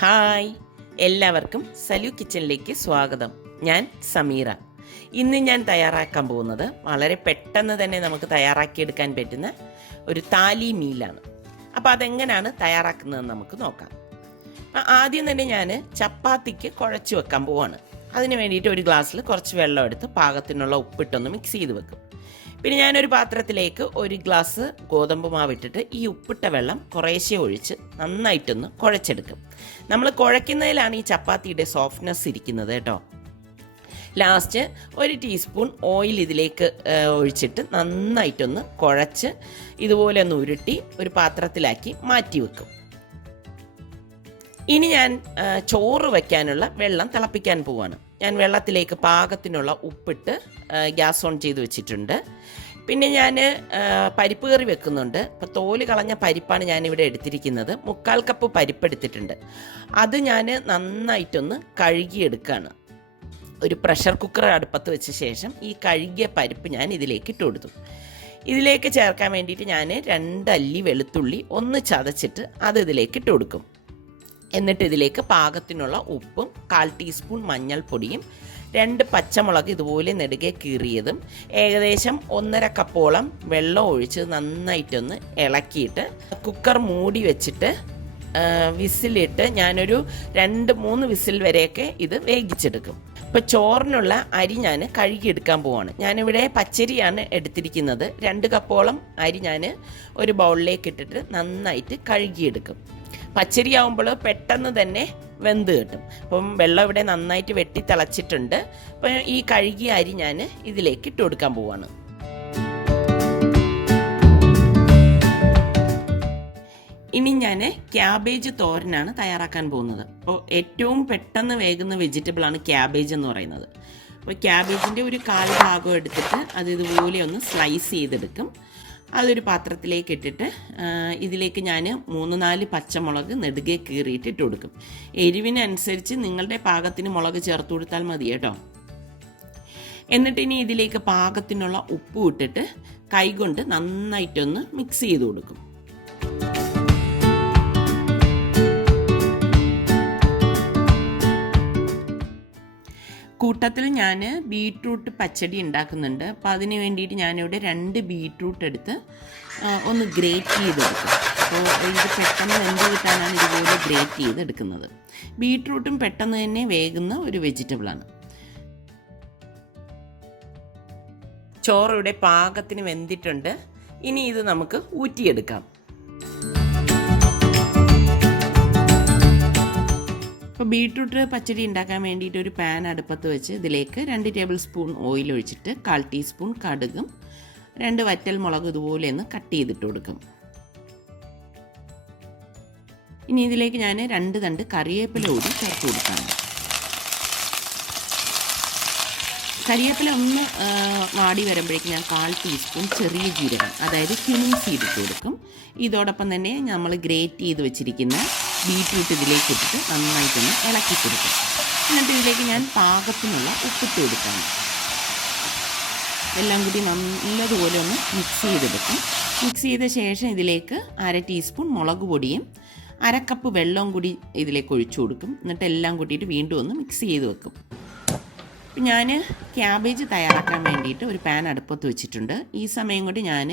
Hi, എല്ലാവർക്കും സലു കിച്ചണിലേക്ക് സ്വാഗതം. ഞാൻ സമീറ. ഇന്ന് ഞാൻ തയ്യാറാക്കാൻ പോകുന്നത് വളരെ പെട്ടെന്ന് തന്നെ നമുക്ക് തയ്യാറാക്കിയെടുക്കാൻ പറ്റുന്ന ഒരു താലി മീലാണ്. അപ്പോൾ അതെങ്ങനെയാണ് തയ്യാറാക്കുന്നതെന്ന് നമുക്ക് നോക്കാം. ആദ്യം തന്നെ ഞാൻ ചപ്പാത്തിക്ക് കുഴച്ച് വെക്കാൻ പോവാണ്. അതിന് വേണ്ടിയിട്ട് ഒരു ഗ്ലാസ്സിൽ കുറച്ച് വെള്ളം എടുത്ത് പാകത്തിനുള്ള ഉപ്പിട്ടൊന്ന് മിക്സ് ചെയ്ത് വെക്കും. പിന്നെ ഞാനൊരു പാത്രത്തിലേക്ക് ഒരു ഗ്ലാസ് ഗോതമ്പ് മാവിട്ടിട്ട് ഈ ഉപ്പിട്ട വെള്ളം കുറേശ്ശെ ഒഴിച്ച് നന്നായിട്ടൊന്ന് കുഴച്ചെടുക്കും. നമ്മൾ കുഴയ്ക്കുന്നതിലാണ് ഈ ചപ്പാത്തിയുടെ സോഫ്റ്റ്നെസ് ഇരിക്കുന്നത് കേട്ടോ. ലാസ്റ്റ് ഒരു ടീസ്പൂൺ ഓയിൽ ഇതിലേക്ക് ഒഴിച്ചിട്ട് നന്നായിട്ടൊന്ന് കുഴച്ച് ഇതുപോലെ ഒന്ന് ഉരുട്ടി ഒരു പാത്രത്തിലാക്കി മാറ്റി വെക്കും. ഇനി ഞാൻ ചോറ് വയ്ക്കാനുള്ള വെള്ളം തിളപ്പിക്കാൻ പോവാണ്. ഞാൻ വെള്ളത്തിലേക്ക് പാകത്തിനുള്ള ഉപ്പിട്ട് ഗ്യാസ് ഓൺ ചെയ്ത് വെച്ചിട്ടുണ്ട്. പിന്നെ ഞാൻ പരിപ്പ് കറി വെക്കുന്നുണ്ട്. ഇപ്പോൾ തോല് കളഞ്ഞ പരിപ്പാണ് ഞാനിവിടെ എടുത്തിരിക്കുന്നത്. 3/4 കപ്പ് പരിപ്പ് എടുത്തിട്ടുണ്ട്. അത് ഞാൻ നന്നായിട്ടൊന്ന് കഴുകിയെടുക്കുകയാണ്. ഒരു പ്രഷർ കുക്കർ അടുപ്പത്ത് വെച്ച ശേഷം ഈ കഴുകിയ പരിപ്പ് ഞാൻ ഇതിലേക്ക് ഇട്ട് കൊടുത്തു. ഇതിലേക്ക് ചേർക്കാൻ വേണ്ടിയിട്ട് ഞാൻ 2 അല്ലി വെളുത്തുള്ളി ഒന്ന് ചതച്ചിട്ട് അത് ഇതിലേക്ക് ഇട്ട് കൊടുക്കും. എന്നിട്ട് ഇതിലേക്ക് പാകത്തിനുള്ള ഉപ്പും 1/4 ടീസ്പൂൺ മഞ്ഞൾപ്പൊടിയും 2 പച്ചമുളക് ഇതുപോലെ നെടുകെ കീറിയതും ഏകദേശം 1.5 കപ്പോളം വെള്ളം ഒഴിച്ച് നന്നായിട്ടൊന്ന് ഇളക്കിയിട്ട് കുക്കർ മൂടി വെച്ചിട്ട് വിസിലിട്ട് ഞാനൊരു 2-3 വിസിൽ വരെയൊക്കെ ഇത് വേവിച്ചെടുക്കും. ഇപ്പോൾ ചോറിനുള്ള അരി ഞാൻ കഴുകിയെടുക്കാൻ പോവാണ്. ഞാനിവിടെ പച്ചരിയാണ് എടുത്തിരിക്കുന്നത്. 2 കപ്പോളം അരി ഞാൻ ഒരു ബൗളിലേക്ക് ഇട്ടിട്ട് നന്നായിട്ട് കഴുകിയെടുക്കും. പച്ചരി ആവുമ്പോൾ പെട്ടെന്ന് തന്നെ വെന്ത് കിട്ടും. അപ്പം വെള്ളം ഇവിടെ നന്നായിട്ട് വെട്ടി തിളച്ചിട്ടുണ്ട്. അപ്പം ഈ കഴുകിയ അരി ഞാൻ ഇതിലേക്ക് ഇട്ട് കൊടുക്കാൻ പോവാണ്. ഇനി ഞാൻ ക്യാബേജ് തോരനാണ് തയ്യാറാക്കാൻ പോകുന്നത്. അപ്പോൾ ഏറ്റവും പെട്ടെന്ന് വേകുന്ന വെജിറ്റബിളാണ് ക്യാബേജ് എന്ന് പറയുന്നത്. അപ്പോൾ ക്യാബേജിൻ്റെ ഒരു 1/4 ഭാഗം എടുത്തിട്ട് അത് ഇതുപോലെ ഒന്ന് സ്ലൈസ് ചെയ്തെടുക്കും. അതൊരു പാത്രത്തിലേക്ക് ഇട്ടിട്ട് ഇതിലേക്ക് ഞാൻ 3-4 പച്ചമുളക് നെടുകെ കീറിയിട്ട് ഇട്ട് കൊടുക്കും. എരിവിനനുസരിച്ച് നിങ്ങളുടെ പാകത്തിന് മുളക് ചേർത്ത് കൊടുത്താൽ മതി കേട്ടോ. എന്നിട്ട് ഇനി ഇതിലേക്ക് പാകത്തിനുള്ള ഉപ്പ് ഇട്ടിട്ട് കൈകൊണ്ട് നന്നായിട്ടൊന്ന് മിക്സ് ചെയ്ത് കൊടുക്കും. കൂട്ടത്തിൽ ഞാൻ ബീട്രൂട്ട് പച്ചടി ഉണ്ടാക്കുന്നുണ്ട്. അപ്പോൾ അതിന് വേണ്ടിയിട്ട് ഞാനിവിടെ 2 ബീട്രൂട്ട് എടുത്ത് ഒന്ന് ഗ്രേറ്റ് ചെയ്തെടുക്കും. അപ്പോൾ ഇത് പെട്ടെന്ന് വെന്ത് കിട്ടാനാണ് ഇതുപോലെ ഗ്രേറ്റ് ചെയ്തെടുക്കുന്നത്. ബീട്രൂട്ടും പെട്ടെന്ന് തന്നെ വേകുന്ന ഒരു വെജിറ്റബിളാണ്. ചോറിവിടെ പാകത്തിന് വെന്തിട്ടുണ്ട്. ഇനി ഇത് നമുക്ക് ഊറ്റിയെടുക്കാം. അപ്പോൾ ബീട്രൂട്ട് പച്ചടി ഉണ്ടാക്കാൻ വേണ്ടിയിട്ട് ഒരു പാൻ അടുപ്പത്ത് വെച്ച് ഇതിലേക്ക് 2 ടേബിൾ സ്പൂൺ ഓയിൽ ഒഴിച്ചിട്ട് 1/4 ടീസ്പൂൺ കടുകും 2 വറ്റൽ മുളക് ഇതുപോലെ ഒന്ന് കട്ട് ചെയ്തിട്ട് കൊടുക്കും. ഇനി ഇതിലേക്ക് ഞാൻ 2 തണ്ട് കറിവേപ്പില കൂടി ചേർത്ത് കൊടുക്കാം. കറിവേപ്പില ഒന്ന് വാടി വരുമ്പോഴേക്കും ഞാൻ 1/4 ടീസ്പൂൺ ചെറിയ ജീരകം, അതായത് cumin സീഡ് ഇട്ട് കൊടുക്കും. ഇതോടൊപ്പം തന്നെ നമ്മൾ ഗ്രേറ്റ് ചെയ്ത് വെച്ചിരിക്കുന്ന ബീട്രൂട്ട് ഇതിലേക്ക് ഇട്ടിട്ട് നന്നായിട്ടൊന്ന് ഇളക്കി കൊടുക്കും. എന്നിട്ട് ഇതിലേക്ക് ഞാൻ പാകത്തിനുള്ള ഉപ്പിട്ട് കൊടുക്കാം. എല്ലാം കൂടി നല്ലതുപോലെ ഒന്ന് മിക്സ് ചെയ്തെടുക്കും. മിക്സ് ചെയ്ത ശേഷം ഇതിലേക്ക് 1/2 ടീസ്പൂൺ മുളക് പൊടിയും 1/2 കപ്പ് വെള്ളവും കൂടി ഇതിലേക്ക് ഒഴിച്ചു കൊടുക്കും. എന്നിട്ട് എല്ലാം കൂട്ടിയിട്ട് വീണ്ടും ഒന്ന് മിക്സ് ചെയ്ത് വെക്കും. ഞാൻ ക്യാബേജ് തയ്യാറാക്കാൻ വേണ്ടിയിട്ട് ഒരു പാൻ അടുപ്പത്ത് വെച്ചിട്ടുണ്ട്. ഈ സമയം കൊണ്ട് ഞാൻ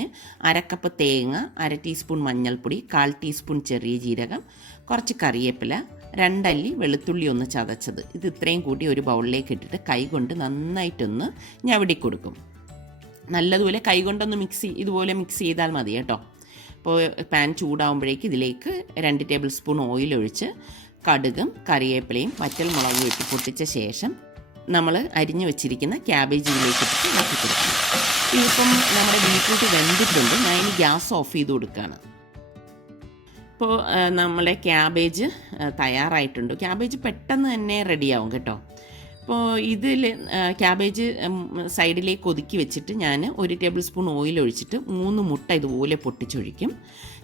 1/2 കപ്പ് തേങ്ങ, 1/2 ടീസ്പൂൺ മഞ്ഞൾപ്പൊടി, 1/4 ടീസ്പൂൺ ചെറിയ ജീരകം, കുറച്ച് കറിവേപ്പില, 2 അല്ലി വെളുത്തുള്ളി ഒന്ന് ചതച്ചത്, ഇത് ഇത്രയും കൂട്ടി ഒരു ബൗളിലേക്ക് ഇട്ടിട്ട് കൈകൊണ്ട് നന്നായിട്ടൊന്ന് ഞവടി കൊടുക്കും. നല്ലതുപോലെ കൈകൊണ്ടൊന്ന് ഇതുപോലെ മിക്സ് ചെയ്താൽ മതി കേട്ടോ. അപ്പോൾ പാൻ ചൂടാവുമ്പോഴേക്ക് ഇതിലേക്ക് 2 ടേബിൾ സ്പൂൺ ഓയിൽ ഒഴിച്ച് കടുകും കറിവേപ്പിലയും വറ്റൽ മുളകും ഇട്ട് പൊട്ടിച്ച ശേഷം നമ്മൾ അരിഞ്ഞു വെച്ചിരിക്കുന്ന ക്യാബേജ് ഇതിലേക്ക് ഇട്ടിട്ട് ഇളക്കി കൊടുക്കണം. ഇതിപ്പം നമ്മുടെ ബീട്രൂട്ട് വെന്തിട്ടുണ്ട്. ഞാൻ ഇനി ഗ്യാസ് ഓഫ് ചെയ്ത് കൊടുക്കുകയാണ്. ഇപ്പോൾ നമ്മളെ ക്യാബേജ് തയ്യാറായിട്ടുണ്ട്. ക്യാബേജ് പെട്ടെന്ന് തന്നെ റെഡിയാവും കേട്ടോ. അപ്പോൾ ഇതിൽ ക്യാബേജ് സൈഡിലേക്ക് ഒതുക്കി വെച്ചിട്ട് ഞാൻ 1 ടേബിൾ സ്പൂൺ ഓയിൽ ഒഴിച്ചിട്ട് 3 മുട്ട ഇതുപോലെ പൊട്ടിച്ചൊഴിക്കും.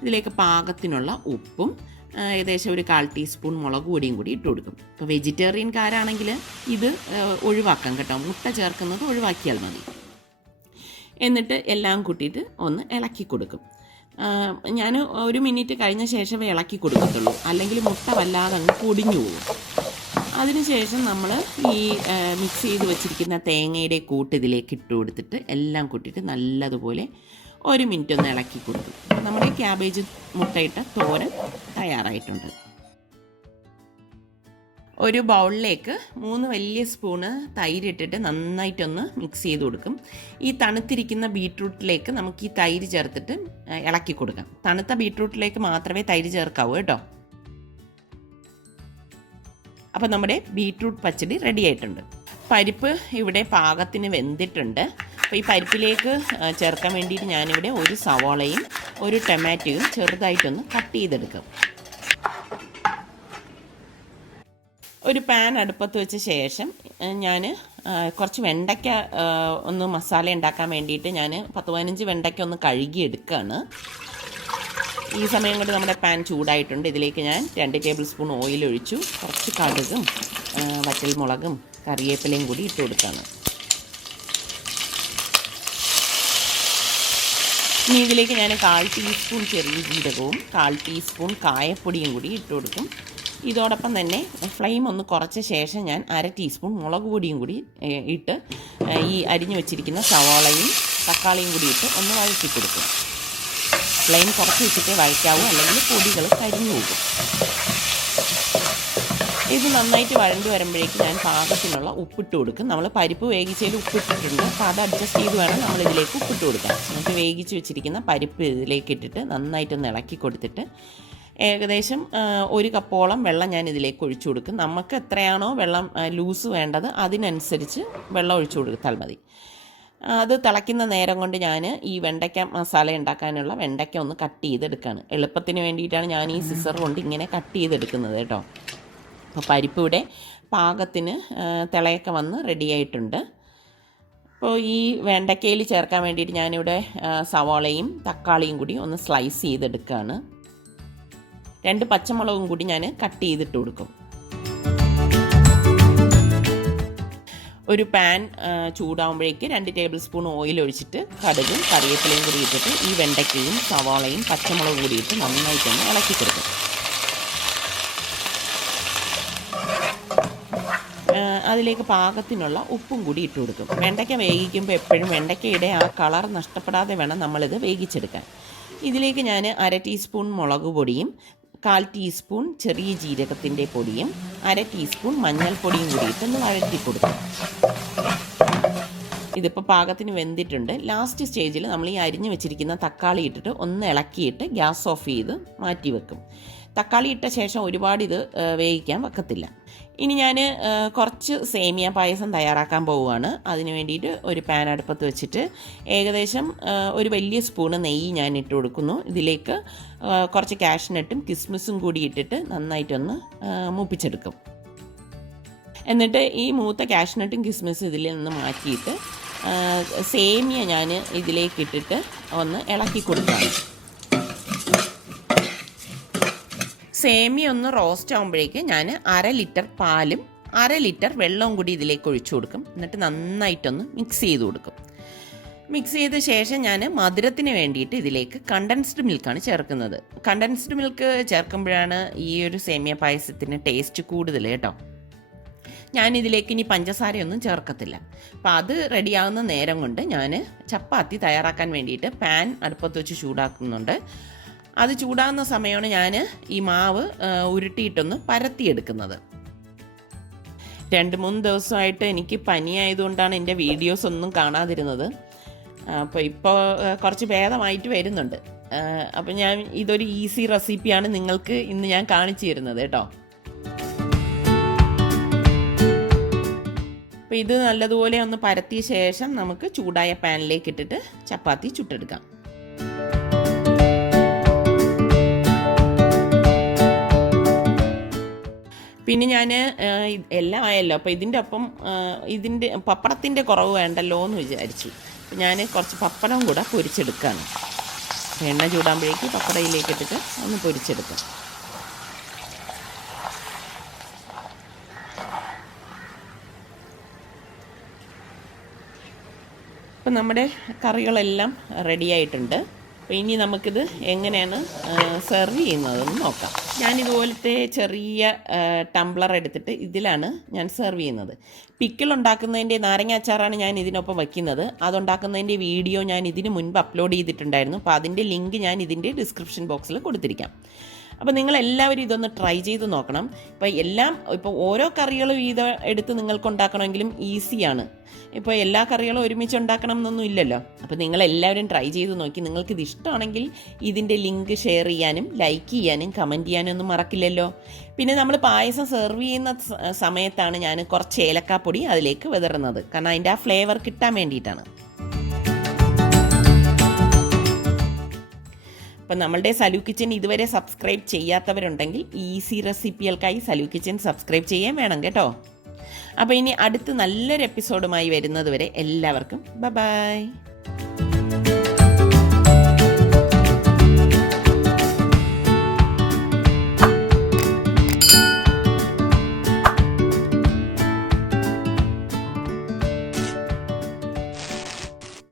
ഇതിലേക്ക് പാകത്തിനുള്ള ഉപ്പും ഏകദേശം ഒരു 1/4 ടീസ്പൂൺ മുളക് പൊടിയും കൂടി ഇട്ട് കൊടുക്കും. ഇപ്പോൾ വെജിറ്റേറിയൻകാരാണെങ്കിൽ ഇത് ഒഴിവാക്കാം കേട്ടോ. മുട്ട ചേർക്കുന്നത് ഒഴിവാക്കിയാൽ മതി. എന്നിട്ട് എല്ലാം കൂട്ടിയിട്ട് ഒന്ന് ഇളക്കി കൊടുക്കും. ഞാൻ 1 മിനിറ്റ് കഴിഞ്ഞ ശേഷമേ ഇളക്കി കൊടുക്കത്തുള്ളൂ, അല്ലെങ്കിൽ മുട്ട വല്ലാതെ അങ്ങ് പൊടിഞ്ഞു പോകും. അതിനുശേഷം നമ്മൾ ഈ മിക്സ് ചെയ്ത് വെച്ചിരിക്കുന്ന തേങ്ങയുടെ കൂട്ട് ഇതിലേക്ക് ഇട്ട് കൊടുത്തിട്ട് എല്ലാം കൂട്ടിയിട്ട് നല്ലതുപോലെ 1 മിനിറ്റ് ഒന്ന് ഇളക്കി കൊടുക്കും. നമ്മുടെ ക്യാബേജ് മുട്ടയിട്ട തോരൻ തയ്യാറായിട്ടുണ്ട്. ഒരു ബൗളിലേക്ക് 3 വലിയ സ്പൂണ് തൈര് ഇട്ടിട്ട് നന്നായിട്ടൊന്ന് മിക്സ് ചെയ്ത് കൊടുക്കും. ഈ തണുത്തിരിക്കുന്ന ബീട്രൂട്ടിലേക്ക് നമുക്ക് ഈ തൈര് ചേർത്തിട്ട് ഇളക്കി കൊടുക്കാം. തണുത്ത ബീട്രൂട്ടിലേക്ക് മാത്രമേ തൈര് ചേർക്കാവൂ കേട്ടോ. അപ്പോൾ നമ്മുടെ ബീട്രൂട്ട് പച്ചടി റെഡി ആയിട്ടുണ്ട്. പരിപ്പ് ഇവിടെ പാകത്തിന് വെന്തിട്ടുണ്ട്. അപ്പോൾ ഈ പരിപ്പിലേക്ക് ചേർക്കാൻ വേണ്ടിയിട്ട് ഞാനിവിടെ 1 സവാളയും 1 ടൊമാറ്റോയും ചെറുതായിട്ടൊന്ന് കട്ട് ചെയ്തെടുക്കും. ഒരു പാൻ അടുപ്പത്ത് വെച്ച ശേഷം ഞാൻ കുറച്ച് വെണ്ടയ്ക്ക ഒന്ന് മസാല ഉണ്ടാക്കാൻ വേണ്ടിയിട്ട് ഞാൻ 10-15 വെണ്ടയ്ക്ക ഒന്ന് കഴുകിയെടുക്കുകയാണ്. ഈ സമയം കൊണ്ട് നമ്മുടെ പാൻ ചൂടായിട്ടുണ്ട്. ഇതിലേക്ക് ഞാൻ 2 ടേബിൾ സ്പൂൺ ഓയിൽ ഒഴിച്ചു. കുറച്ച് കടുകും വറ്റൽമുളകും കറിവേപ്പിലയും കൂടി ഇട്ട് കൊടുക്കുകയാണ്. ഇനി ഇതിലേക്ക് ഞാൻ 1/4 ടീസ്പൂൺ ചെറിയ ജീരകവും 1/4 ടീസ്പൂൺ കായപ്പൊടിയും കൂടി ഇട്ട് കൊടുക്കും. ഇതോടൊപ്പം തന്നെ ഫ്ലെയിം ഒന്ന് കുറച്ച ശേഷം ഞാൻ 1/2 ടീസ്പൂൺ മുളക് പൊടിയും കൂടി ഇട്ട് ഈ അരിഞ്ഞു വെച്ചിരിക്കുന്ന സവാളയും തക്കാളിയും കൂടി ഇട്ട് ഒന്ന് വഴറ്റി കൊടുക്കും. ഫ്ലെയിം കുറച്ച് വെച്ചിട്ട് വഴറ്റാവൂ, അല്ലെങ്കിൽ പൊടികൾ കരിഞ്ഞു പോകും. ഇത് നന്നായിട്ട് വഴണ്ടി വരുമ്പോഴേക്ക് ഞാൻ പാകത്തിനുള്ള ഉപ്പിട്ട് കൊടുക്കും. നമ്മൾ പരിപ്പ് വേവിച്ചതിൽ ഉപ്പിട്ടിട്ടുണ്ട്, അപ്പോൾ അത് അഡ്ജസ്റ്റ് ചെയ്ത് വേണം നമ്മളിതിലേക്ക് ഉപ്പിട്ട് കൊടുക്കാൻ. നമുക്ക് വേവിച്ച് വെച്ചിരിക്കുന്ന പരിപ്പ് ഇതിലേക്ക് ഇട്ടിട്ട് നന്നായിട്ടൊന്ന് ഇളക്കി കൊടുത്തിട്ട് ഏകദേശം 1 കപ്പോളം വെള്ളം ഞാൻ ഇതിലേക്ക് ഒഴിച്ചു കൊടുക്കും. നമുക്ക് എത്രയാണോ വെള്ളം ലൂസ് വേണ്ടത് അതിനനുസരിച്ച് വെള്ളം ഒഴിച്ചു കൊടുത്താൽ മതി. അത് തിളയ്ക്കുന്ന നേരം കൊണ്ട് ഞാൻ ഈ വെണ്ടയ്ക്ക മസാല ഉണ്ടാക്കാനുള്ള വെണ്ടയ്ക്ക ഒന്ന് കട്ട് ചെയ്തെടുക്കുകയാണ്. എളുപ്പത്തിന് വേണ്ടിയിട്ടാണ് ഞാൻ ഈ സിസർ കൊണ്ട് ഇങ്ങനെ കട്ട് ചെയ്തെടുക്കുന്നത് കേട്ടോ. അപ്പോൾ പരിപ്പ് ഇവിടെ പാകത്തിന് തിളയൊക്കെ വന്ന് റെഡിയായിട്ടുണ്ട്. അപ്പോൾ ഈ വെണ്ടയ്ക്കയിൽ ചേർക്കാൻ വേണ്ടിയിട്ട് ഞാനിവിടെ സവാളയും തക്കാളിയും കൂടി ഒന്ന് സ്ലൈസ് ചെയ്തെടുക്കുകയാണ്. 2 പച്ചമുളകും കൂടി ഞാൻ കട്ട് ചെയ്തിട്ട് കൊടുക്കും. ഒരു പാൻ ചൂടാകുമ്പോഴേക്ക് 2 ടേബിൾ സ്പൂൺ ഓയിൽ ഒഴിച്ചിട്ട് കടുകും കറിവേപ്പിലയും കൂടി ഇട്ടിട്ട് ഈ വെണ്ടയ്ക്കയും സവാളയും പച്ചമുളകും കൂടി ഇട്ട് നന്നായിട്ടൊന്ന് ഇളക്കി കൊടുക്കും. അതിലേക്ക് പാകത്തിനുള്ള ഉപ്പും കൂടി ഇട്ട് കൊടുക്കും. വെണ്ടയ്ക്ക വേവിക്കുമ്പോൾ എപ്പോഴും വെണ്ടയ്ക്കയുടെ ആ കളർ നഷ്ടപ്പെടാതെ വേണം നമ്മളിത് വേവിച്ചെടുക്കാൻ. ഇതിലേക്ക് ഞാൻ 1/2 ടീസ്പൂൺ മുളക് പൊടിയും 1/4 ടീസ്പൂൺ ചെറിയ ജീരകത്തിൻ്റെ പൊടിയും 1/2 ടീസ്പൂൺ മഞ്ഞൾപ്പൊടിയും കൂടി ഇട്ടൊന്ന് വഴറ്റി കൊടുക്കും. ഇതിപ്പോൾ പാകത്തിന് വെന്തിട്ടുണ്ട്. ലാസ്റ്റ് സ്റ്റേജിൽ നമ്മൾ ഈ അരിഞ്ഞു വെച്ചിരിക്കുന്ന തക്കാളി ഇട്ടിട്ട് ഒന്ന് ഇളക്കിയിട്ട് ഗ്യാസ് ഓഫ് ചെയ്ത് മാറ്റി വെക്കും. തക്കാളി ഇട്ട ശേഷം ഒരുപാട് ഇത് വേവിക്കാൻ വെക്കത്തില്ല. ഇനി ഞാൻ കുറച്ച് സേമിയ പായസം തയ്യാറാക്കാൻ പോവുകയാണ്. അതിന് വേണ്ടിയിട്ട് ഒരു പാൻ അടുപ്പത്ത് വെച്ചിട്ട് ഏകദേശം ഒരു വലിയ സ്പൂണ് നെയ്യ് ഞാൻ ഇട്ട് കൊടുക്കുന്നു. ഇതിലേക്ക് കുറച്ച് കാഷ്നട്ടും കിസ്മിസും കൂടി ഇട്ടിട്ട് നന്നായിട്ടൊന്ന് മൂപ്പിച്ചെടുക്കും. എന്നിട്ട് ഈ മൂത്ത കാഷ്നട്ടും കിസ്മിസും ഇതിൽ നിന്ന് മാറ്റിയിട്ട് സേമിയ ഞാൻ ഇതിലേക്ക് ഇട്ടിട്ട് ഒന്ന് ഇളക്കി കൊടുക്കുകയാണ്. സേമിയ ഒന്ന് റോസ്റ്റ് ആകുമ്പോഴേക്ക് ഞാൻ 1/2 ലിറ്റർ പാലും 1/2 ലിറ്റർ വെള്ളവും കൂടി ഇതിലേക്ക് ഒഴിച്ചു കൊടുക്കും. എന്നിട്ട് നന്നായിട്ടൊന്ന് മിക്സ് ചെയ്ത് കൊടുക്കും. മിക്സ് ചെയ്ത ശേഷം ഞാൻ മധുരത്തിന് വേണ്ടിയിട്ട് ഇതിലേക്ക് കണ്ടൻസ്ഡ് മിൽക്കാണ് ചേർക്കുന്നത്. കണ്ടൻസ്ഡ് മിൽക്ക് ചേർക്കുമ്പോഴാണ് ഈ ഒരു സേമിയ പായസത്തിന് ടേസ്റ്റ് കൂടുതൽ കേട്ടോ. ഞാനിതിലേക്ക് ഇനി പഞ്ചസാരയൊന്നും ചേർക്കത്തില്ല. അപ്പോൾ അത് റെഡിയാകുന്ന നേരം കൊണ്ട് ഞാൻ ചപ്പാത്തി തയ്യാറാക്കാൻ വേണ്ടിയിട്ട് പാൻ അടുപ്പത്ത് വെച്ച് ചൂടാക്കുന്നുണ്ട്. അത് ചൂടാകുന്ന സമയമാണ് ഞാൻ ഈ മാവ് ഉരുട്ടിയിട്ടൊന്ന് പരത്തിയെടുക്കുന്നത്. 2-3 ദിവസമായിട്ട് എനിക്ക് പനിയായതുകൊണ്ടാണ് എൻ്റെ വീഡിയോസ് ഒന്നും കാണാതിരുന്നത്. അപ്പോൾ ഇപ്പോൾ കുറച്ച് ഭേദമായിട്ട് വരുന്നുണ്ട്. അപ്പോൾ ഞാൻ ഇതൊരു ഈസി റെസിപ്പിയാണ് നിങ്ങൾക്ക് ഇന്ന് ഞാൻ കാണിച്ചു തരുന്നത് കേട്ടോ. അപ്പോൾ ഇത് നല്ലതുപോലെ ഒന്ന് പരത്തിയ ശേഷം നമുക്ക് ചൂടായ പാനിലേക്ക് ഇട്ടിട്ട് ചപ്പാത്തി ചുട്ടെടുക്കാം. പിന്നെ ഞാൻ എല്ലാം ആയല്ലോ, അപ്പോൾ ഇതിൻ്റെ ഒപ്പം ഇതിൻ്റെ പപ്പടത്തിൻ്റെ കുറവ് വേണ്ടല്ലോ എന്ന് വിചാരിച്ചു. അപ്പോൾ ഞാൻ കുറച്ച് പപ്പടം കൂടെ പൊരിച്ചെടുക്കുകയാണ്. എണ്ണ ചൂടാകുമ്പോഴേക്ക് പപ്പടയിലേക്ക് ഇട്ടിട്ട് ഒന്ന് പൊരിച്ചെടുക്കാം. അപ്പം നമ്മുടെ കറികളെല്ലാം റെഡിയായിട്ടുണ്ട്. അപ്പോൾ ഇനി നമുക്കിത് എങ്ങനെയാണ് സെർവ് ചെയ്യുന്നതെന്ന് നോക്കാം. ഞാനിതുപോലത്തെ ചെറിയ ടംബ്ലർ എടുത്തിട്ട് ഇതിലാണ് ഞാൻ സെർവ് ചെയ്യുന്നത്. പിക്കിൾ ഉണ്ടാക്കുന്നതിൻ്റെ നാരങ്ങ അച്ചാറാണ് ഞാൻ ഇതിനൊപ്പം വയ്ക്കുന്നത്. അതുണ്ടാക്കുന്നതിൻ്റെ വീഡിയോ ഞാൻ ഇതിന് മുൻപ് അപ്ലോഡ് ചെയ്തിട്ടുണ്ടായിരുന്നു. അപ്പോൾ അതിൻ്റെ ലിങ്ക് ഞാൻ ഇതിൻ്റെ ഡിസ്ക്രിപ്ഷൻ ബോക്സിൽ കൊടുത്തിരിക്കാം. അപ്പോൾ നിങ്ങളെല്ലാവരും ഇതൊന്ന് ട്രൈ ചെയ്ത് നോക്കണം. ഇപ്പോൾ ഓരോ കറികളും എടുത്ത് നിങ്ങൾക്ക് ഉണ്ടാക്കണമെങ്കിലും ഈസിയാണ്. ഇപ്പോൾ എല്ലാ കറികളും ഒരുമിച്ച് ഉണ്ടാക്കണം എന്നൊന്നും ഇല്ലല്ലോ. അപ്പോൾ നിങ്ങളെല്ലാവരും ട്രൈ ചെയ്ത് നോക്കി. നിങ്ങൾക്കിത് ഇഷ്ടമാണെങ്കിൽ ഇതിൻ്റെ ലിങ്ക് ഷെയർ ചെയ്യാനും ലൈക്ക് ചെയ്യാനും കമൻറ്റ് ചെയ്യാനും ഒന്നും മറക്കില്ലല്ലോ. പിന്നെ നമ്മൾ പായസം സെർവ് ചെയ്യുന്ന സമയത്താണ് ഞാൻ കുറച്ച് ഏലക്കാപ്പൊടി അതിലേക്ക് വിതറുന്നത്. കാരണം അതിൻ്റെ ആ ഫ്ലേവർ കിട്ടാൻ വേണ്ടിയിട്ടാണ്. അപ്പം നമ്മളുടെ സലു കിച്ചൻ ഇതുവരെ സബ്സ്ക്രൈബ് ചെയ്യാത്തവരുണ്ടെങ്കിൽ ഈസി റെസിപ്പികൾക്കായി സലു കിച്ചൻ സബ്സ്ക്രൈബ് ചെയ്യാൻ വേണം കേട്ടോ. അപ്പോൾ ഇനി അടുത്ത് നല്ലൊരു എപ്പിസോഡുമായി വരുന്നത് വരെ എല്ലാവർക്കും ബൈ.